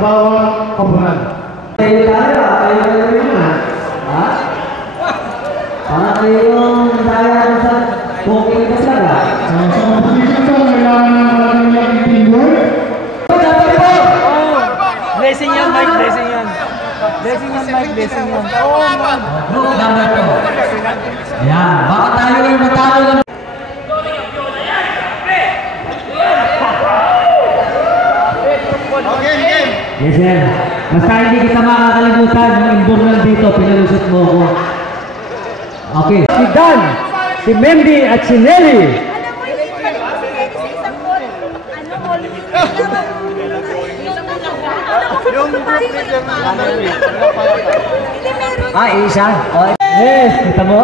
bawat koponan. Kayo yun ha? Para kayong tayo sa booking ka talaga. Sa competition to, kailangan ng maraming laking teamwork. Blessing yan, Mike. Blessing yan. Blessing yan, Mike. Blessing yan. Oh, man. Group number 2. Ayan, baka tayo yung matalo lang. Yes, sir. Basta hindi kita makakalimutan yung imbornal dito, pinalusot mo ko. Okay. Si Dan, si Mendy at si Nelly. Alam mo, hindi pa rin kasi sa isang call. Ano, call? Yung group leader na Isa? Okay. Yes, kita mo?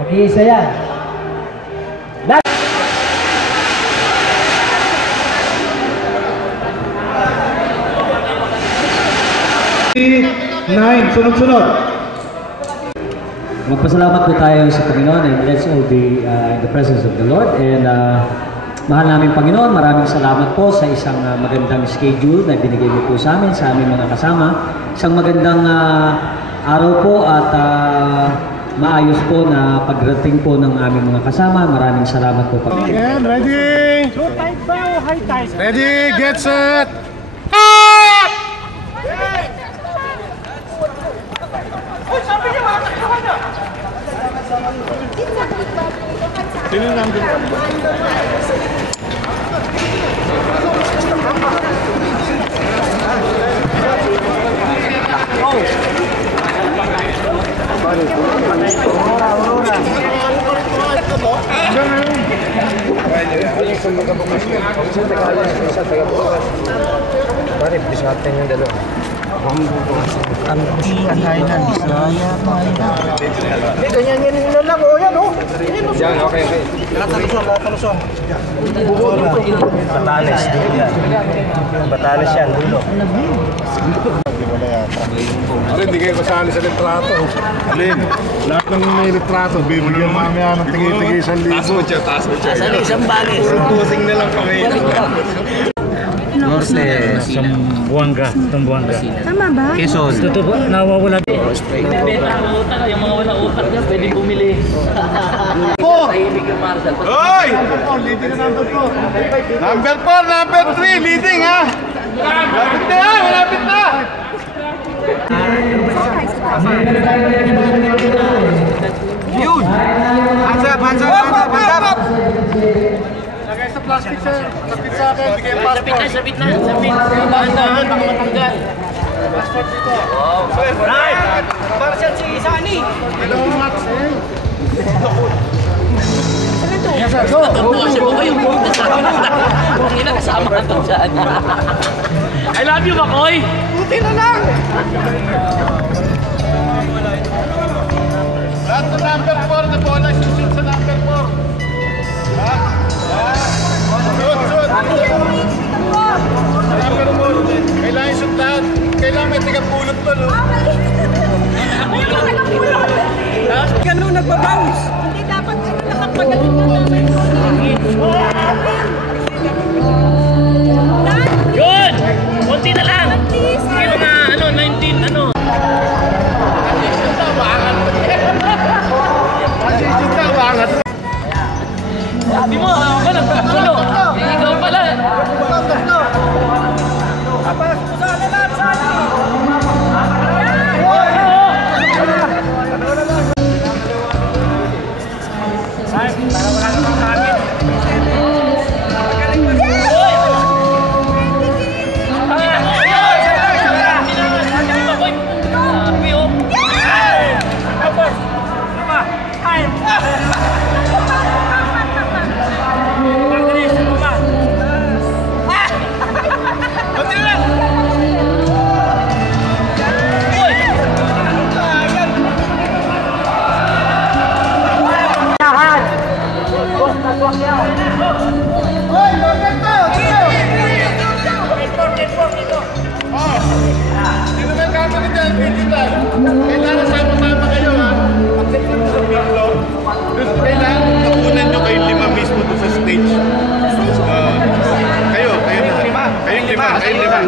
Nag-iisa yan. 9, sunod-sunod. Magpasalamat po tayo sa Panginoon and let's all be in the presence of the Lord. And mahal namin Panginoon, maraming salamat po sa isang magandang schedule na binigay niyo po sa amin, sa aming mga kasama. Isang magandang araw po at maayos po na pagdating po ng aming mga kasama. Maraming salamat po Panginoon. Again, ready? Low tide ba o high tide? Ready, get set! Sino yung number? Pare, bisa natin yung dalawa. Ganyan lang, o yan, o. Yan, okay. Taluson. Batanes, Batanes yan, dulo. Alin, hindi kayo kasali sa litrato. Alin, lahat ng may litrato, bibigyan mamaya ng tigay-tigay 1,000. Taas mo siya. Saan isang bagay? Pusing na lang kami. Norte, Sambuanga. Tama ba? Quezon. Totoo, nawawala. Yung mga walang utak niya, pwede bumili. Tahimik yung Marshall. Hoy! Leading na number 4. Number 4, number 3, leading ha! Malapit na ha! Malapit na! Yun! Hands up! Lagay sa plastic sir. Kapit sa akin, bigay yung passport. Sabit na. Dahan-dahan, baka matanggal. Passport dito. Right! Marshall si Sani! Hello, Max. Tatlo kasi mo kayo. Kasama ka ito dyan. I love you, Makoy! Buti na lang! Lahat ng number 4 na bola, susunod sa number 4. Ha? Shoot! Number 4. Kailangan yung shoot lahat. Kailangan may tigapulot to, no? Ganun nagbabounce! Hindi dapat nakapagaling na namin. Good! Kunti na lang! Kilo na, 19, Sabi mo, ako nagpagulo. Ikaw pala.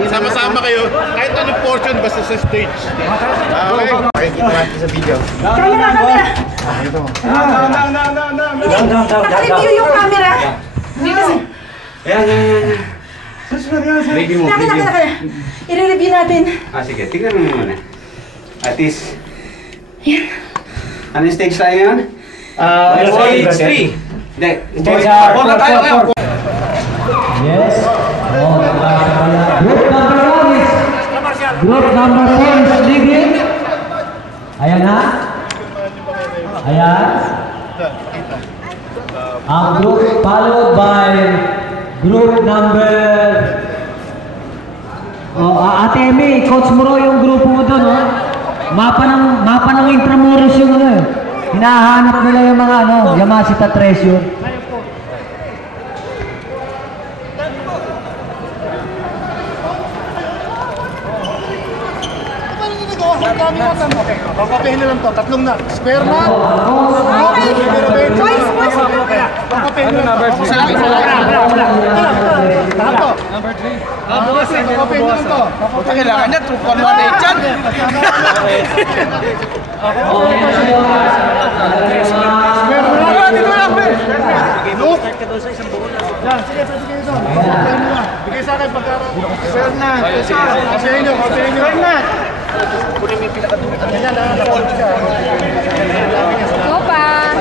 Sama-sama kayo, kahit anong portion, basta sa stage. Okay. Pakikita natin sa video. Camera! Naka-review yung camera. Ayan. Review mo, review. I-review natin. Sige, tignan mo muna. Atis. Ano yung stage tayo ngayon? Stage 3. Hindi. Stage 4 na tayo ngayon. Yes. Oh, group number 1 is leading. Ayan na. Ayan. Ang group followed by group number... Oh, Ate Amy, Coach Muro yung grupo mo doon, oh. Mapa ng Intramuros yung ano eh. Hinahanap nila yung mga ano, Yamashita Treasure. Papapihin na lang to, tatlong na. Spare na. Boys! Papapihin na lang to. Isa lang. Lahat to. Number 3. Papapihin na lang to. Kailangan niya, true 118 dyan. Spare na. Dito lang, spare. Look. Yan, sige dito. Bigay sa akin pagkara. Spare na. Papapihin nyo. Spare na. Kunin mo yung pinakadumi. Yan, na-hold siya. Go pa!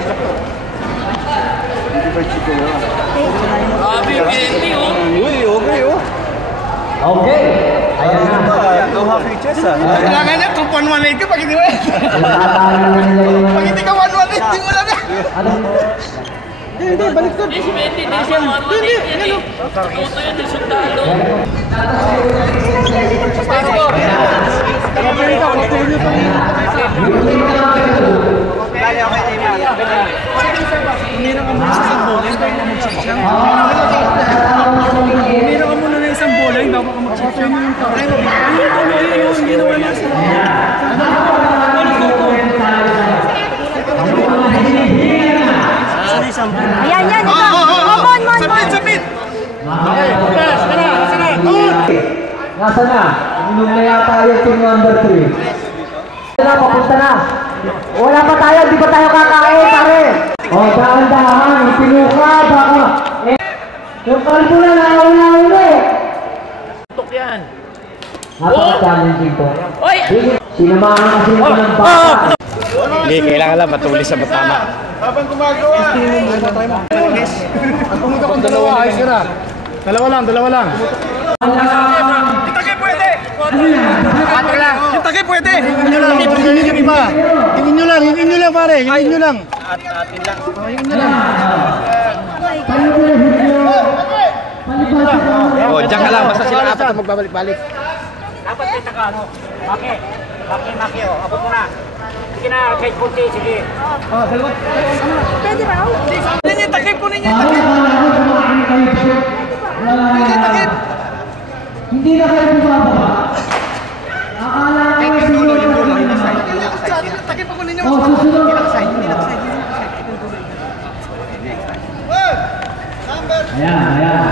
Okay. Ayan na. Kailangan niya, true 118 pag hindi mo. Pag hindi ka 118, hindi mo lang. Hindi, baliktad. Meron ka muna ng isang bola, hindi ako mag-check. Yung ginawa niya sila. Ayan, ito! Mon! Sabit! Nasa na? Inom na yata yung team number 3. Wala, papunta na. Wala pa tayo, di pa tayo kakain, pare. O, dahan-dahan, yung pinuka, baka. Yung kalbo na nauna-una. Tuk yan. Napaka-challenging to. Oy! Sinamahan kasi ito ng baka. Hindi, kailangan lang matulis sa batama. Habang gumagawa. Ang pumunta kong dalawa, ayos ka na. Dalawa lang. Yung takip pwede! Yung takip pwede! Hingin nyo lang, pare. Hingin nyo lang. O, dyan ka lang. Basta sila apat na magbabalik-balik. Dapat kita ka, ano? Maki, oh. Abot mo na. Sige na, kahit punti, sige. Pwede ba? Kunin yung takip! Hindi na kayo bumababa. Akala ko yung dulo. Takip ako ninyo! O, susunod. Ayan.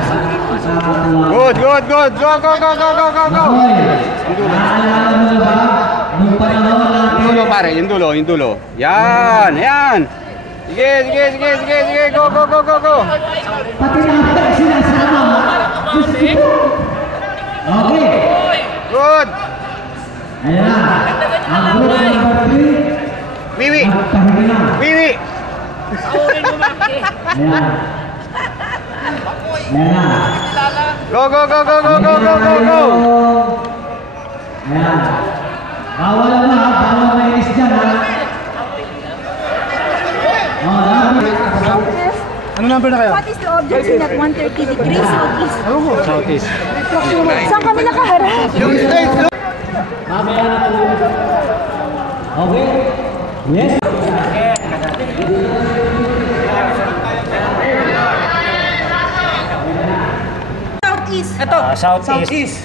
Good. Go. Hoy, naalala mo na ba? Nung panahon natin. Yung dulo, pare. Yung dulo. Yan. Sige. Go. Pati na sinasama mo. Okay. Good. Ayan na. Ang group number 3. Wiwi. Nagpahinga na. Ayan. Go. Ayan. Bawal na ha. Bawal mainis dyan ha. Ano number na kayo? What is the object in at 130 degrees southeast? Southeast. Saan kami nakaharap? Mamaya na po. Okay. Yes. Southeast. Ito. Southeast.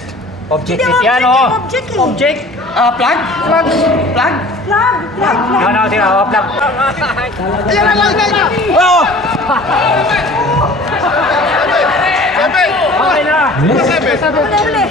Object Hindi, yan, object, oh. object eh. Object. Plug? Flag. No, sige, oh, plug. Ayan na! Oh! Okay na. Yes. Uli, uli.